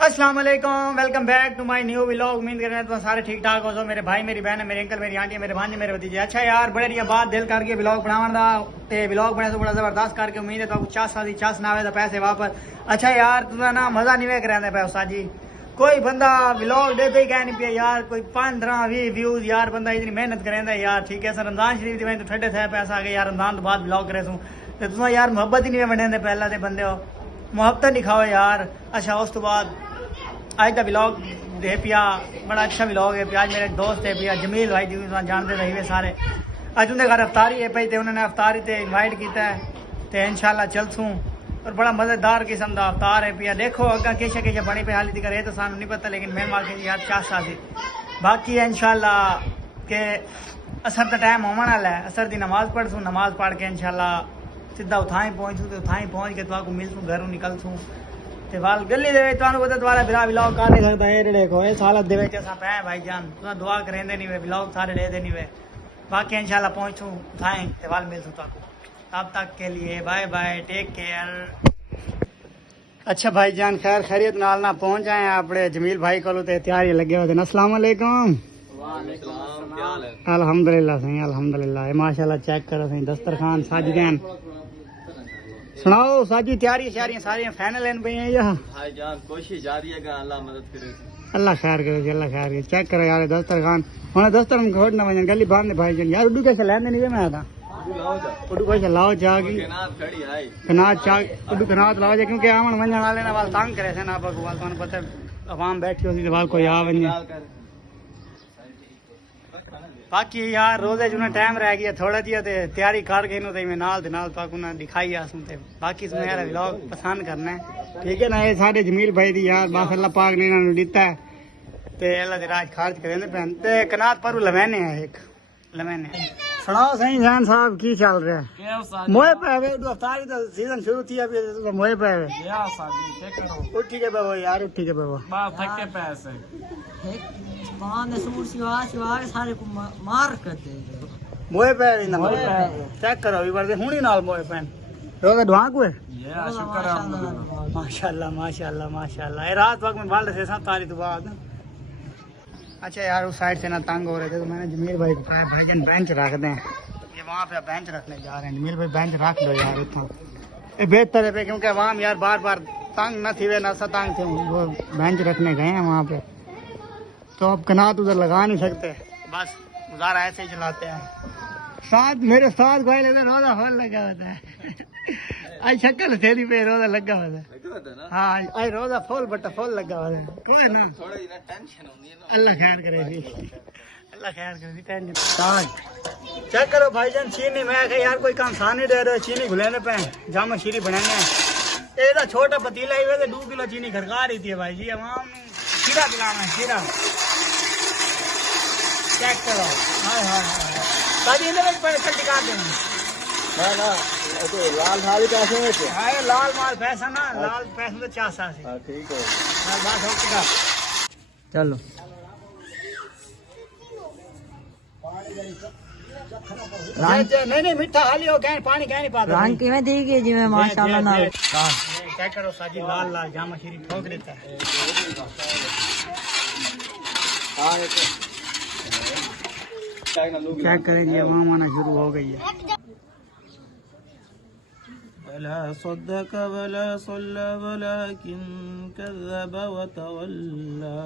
अस्सलाम वालेकुम, welcome back to my new vlog. उम्मीद कर रहे हैं तो सारे ठीक ठाक हो। मेरे भाई, मेरी बहन, मेरे अंकल, मेरी आंटी, मेरे भांजे, मेरे भतीजे। अच्छा यार, बड़े दिया बाद दिल करके व्लॉग बनावन दा ते व्लॉग बने तो बड़ा जबरदस्त करके उम्मीद है तो चास ना आवे तो पैसे वापस। अच्छा यार, तुझा ना मजा नहीं वेख रहे पे उस्ताद जी। कोई बंदा व्लॉग देते ही कह नहीं पिया यार, कोई 15-20 व्यूज यार, बंदा इतनी मेहनत करेंदा यार। ठीक है सर, रमजान शरीफ दी तो ठंडे थे पैसा आ गया यार, रमजान तो बाद व्लॉग करे तो तुझा यार मोहब्बत ही नहीं बने पहला ते बंदे हो, मोहब्बत दिखाओ यार। अच्छा उस तो बाद आज का व्लॉग दे पिया, बड़ा अच्छा व्लॉग है पिया। आज मेरे दोस्त है पिया जमील भाई जी, जानते रहिए सारे। अज उनके घर अफ्तारी है पई, उन्होंने अफ्तारी ते इनवाइट किया है तो इंशाल्लाह चलसूँ। और बड़ा मज़ेदार किस्म का अफ्तार है पिया। देखो अगर किशा किशा बनी पे हाली दिक्कत है तो सानू नहीं पता, लेकिन मेरे माल के यार चाह सी बाकी है इंशाल्लाह के असर का टाइम होने वाला है। असर की नमाज पढ़सूँ, नमाज पढ़ के इंशाल्लाह सीधा उठाई पहुँचूँ तो उठाई पहुँच के तो मिलसूँ, घरों निकलसूँ ते वाल गली दे तुहानू पता तुम्हारा बिरा व्लॉग कर नहीं सकता है। देखो इस हालत दे विच असां पे भाईजान, तुहां दुआ करेंदे नहीं वे, व्लॉग सारे लेदे नहीं वे। बाकी इंशाल्लाह पहुंचूं थाएं ते वाल मिलसूं ताकू। तब तक के लिए बाय बाय, टेक केयर। अच्छा भाईजान, खैर खैरियत नाल ना पहुंच जाए अपने जमील भाई को ते तैयारी लगे होते हैं। अस्सलाम वालेकुम। अल्हम्दुलिल्लाह सही, अल्हम्दुलिल्लाह माशाल्लाह। चेक करो सही दस्तरखान साज गए। सुनाओ साजी, तैयारी शारियां सारी फाइनल इन पई हैं या भाईजान कोशिश जारी है, अल्लाह मदद करे। अल्लाह खैर करे जी, अल्लाह खैर करे। चेक करो यार दस्तरखान हुन दस्तर में खोड़ ना वजन गली बांध भाईजान यार। उडू कैसे लेंदे नहीं मैं आता उडू कैसे लाओ जागी कनात चाग उडू कनात लाओ जा, क्योंकि आवन वजन वाले ना वाल तंग करे से ना भगवान तुहानू पता आवाम बैठी होती तो वाल कोई आ वने। बाकी यार रोजे च उन्हें टाइम रह गया थोड़ा जिहा ते तैयारी कर गए नो ते मैं नाल दे नाल ताकू ना दिखाई आसूं ते बाकी तुम यार व्लॉग पसंद करना है। ठीक है ना, ये सारे जमील भाई दी यार बस अल्लाह पाक ने इन्होंने दिता है ते अल्लाह दे राज खर्च करेंदे पैन ते कनात पर लवैने है एक लवैने। सुनाओ सही जान साहब की चल रहा है? मोए पे वे दो अफ्तारी तो सीजन शुरू थी अभी तो मोए पे वे या साजी चेक करो। उठी के बेवो यार, उठी के बेवो बा थके पैसे ने सूट सिवा सिवा के सारे को मार कर दे। मोए पे ना चेक करो अभी वर्दे हुनी नाल मोए पेन रोगा ढवाक हुए। या शुक्र है अल्लाह। माशाल्लाह माशाल्लाह माशाल्लाह। ये रात वक्त में बाल से 7 तारीख बाद। अच्छा यार उस साइड से ना तंग हो रहे थे तो मैंने जमील भाई को कहा भाईजान बेंच रख दें, ये वहाँ पे बेंच रखने जा रहे हैं। जमील भाई बेंच रख दो यार इतना, ये बेहतर है पे क्योंकि आवाम यार बार बार तंग न थी वे ना तंग थे, वो बेंच रखने गए हैं वहाँ पे तो अब कनात उधर लगा नहीं सकते, बस गुजारा ऐसे ही चलाते हैं। साथ मेरे साथ भाई लेते रोजा फल लगा होता है आज शक्ल थेली पे रोजा लगा होता है। हाँ आज रोजा फुल बट्टा फुल लगा होता है। कोई ना अल्लाह खैर करे जी, अल्लाह खैर करे जी। टेंशन चेक करो भाईजान चीनी मैं यार कोई काम सानी दे रहे चीनी घुलेने पे जामा शीरी बनाने ये छोटा पतीला ही वैसे 2 किलो चीनी खड़का रही थी भाई जी। अवाम शीरा पिलाना शीरा चेक करो। हाय हाय साजी इन्हें कल टिका देंगे ना ना तो लाल थाली पैसे में से हाय लाल माल पैसा ना लाल पैसा तो 4 साल से। हां ठीक है बात हो टिका चलो नहीं नहीं मीठा खाली हो गए पानी कह नहीं पाता रंग किवें दी गई जी मैं माशाल्लाह ना चेक करो साजी लाल लाल जामा शीरी ठोक देता है। चेक करेंगे वहाँ आना शुरू हो गई है। वला सद्दक वला सल्ला वलाकिन कज़्ज़ब वतवल्ला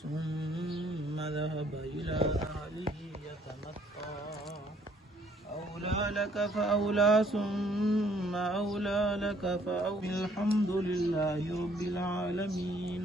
सुम्मा ज़हब इला अहलिही यतमत्ता औला लक फऔला सुम्मा औला लक फऔला अल्हम्दुलिल्लाहि रब्बिल आलमीन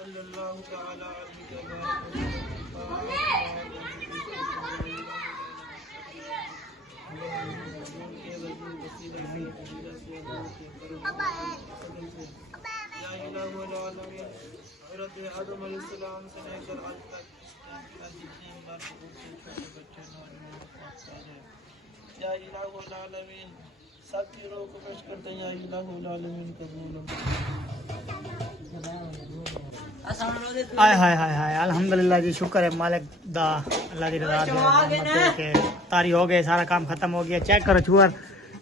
सल्लल्लाहु तआला आदम अलैहिस्सलाम से लेकर आज तक या इलाहुल आलमीन सब चीज़ों को पेश करते हैं या इलाहुल आलमीन कबूल। हाय हाय हाय हाय अल्हम्दुलिल्लाह जी, शुक्र है मालिक दा, अल्लाह दी रज़ा के तारी हो गए, सारा काम खत्म हो गया। चेक करो चूर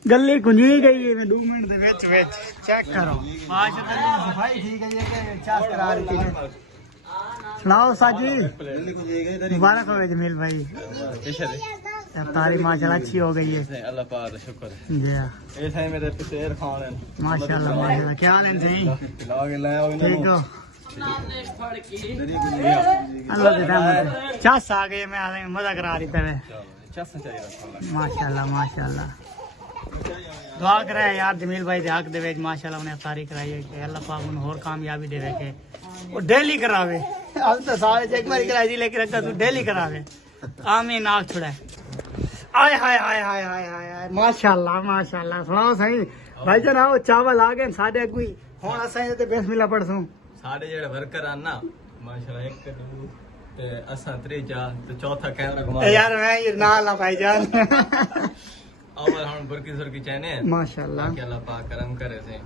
गली कुंजी गई है 2 मिनट दे विच विच, चेक करो माशाअल्लाह सफाई ठीक है कि चास करा रही थी। सुनाओ साजी मुबारक हो जमील भाई, तारी माशाअल्लाह अच्छी हो गई है। अल्लाह पाक का शुक्र है जी ये थे मेरे शेर खान है माशाअल्लाह माशाअल्लाह। क्या हाल है सही लागे ले आओ ठीक हो अल्लाह के रहमत है। चास आ गए, मैं हाल मजा करा रही तेरे माशाअल्लाह माशाअल्लाह। दुआ करे यार जमील भाई दे हक दे विच माशाअल्लाह उन्हें तारी कराई है कि अल्लाह पाक उन्हें और कामयाबी देवे के वो डेली करावे। अब तो सारे एक बार कराई थी लेकिन तू डेली करावे। आमीन आग छुड़ा आय हाय हाय हाय हाय हाय माशाअल्लाह माशाअल्लाह। सुनाओ सही भाई जान आओ चावल आ गए साढ़े अगुई हुन असां ते बिस्मिल्लाह पढ़सूं। साढ़े जेड़े वर्कर आन ना माशाल्लाह 1 2 ते असां 3 4 ते चौथा कैमरा घुमा यार मैं ये नाल ना भाई जान अव्वल हम बरकी सुरकी चाहने हैं माशाअल्लाह कि अल्लाह पाक करम करे से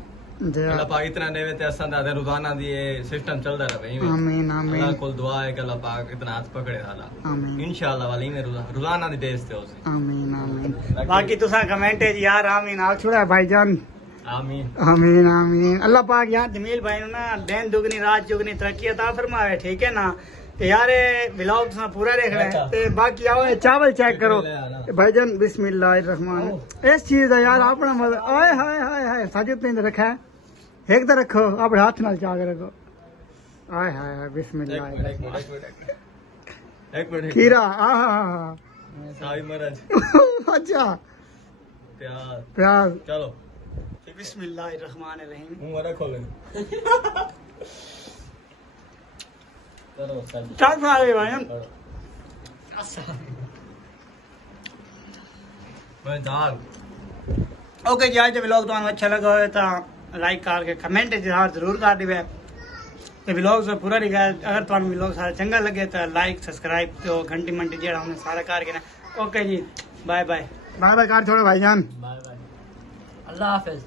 जी अल्लाह पाक इतना देवे ते असां दा रोजाना दी ये सिस्टम चलदा रहे आमीन आमीन अल्लाह को दुआ है कि अल्लाह पाक इतना हाथ पकड़े साला आमीन इंशाअल्लाह वाली ने रोजाना दी बेस ते होसे आमीन आमीन। बाकी तुसा कमेंट है यार आमीन आग छुड़ा भाईजान आमीन आमीन आमीन। अल्लाह पाक यार जमील भाई नु ना दिन दुगनी रात जुगनी तरक्की अता फरमावे ठीक है ना। ते यार व्लॉग तुसा पूरा देख रहे हैं ते बाकी आओ चावल चेक करो भाईजान बिस्मिल्लाहिर्रहमान। इस चीज दा यार अपना मजा आय हाय हाय हाय साजिद ने रखा है एक तो रखो अपने हाथ नाल चा के रखो आय हाय हाय बिस्मिल्लाह। एक मिनट खीरा आहा साई महाराज अच्छा प्याज प्याज चलो बिस्मिल्लाहिर्रहमानिर्रहीम। मुंह वाला खोले चलो चल चार खा गए भाई मैं दाल ओके जी आज व्लॉग तो अच्छा लगा हो तो लाइक करके कमेंट जरूर कर दिवे ते व्लॉग से पूरा दिखा। अगर तुम व्लॉग सारा चंगा लगे तो लाइक सब्सक्राइब तो घंटी मंटी जेड़ा हमने सारा करके ना। ओके जी बाय बाय बाय बाय कर छोड़ो भाईजान बाय बाय अल्लाह हाफिज।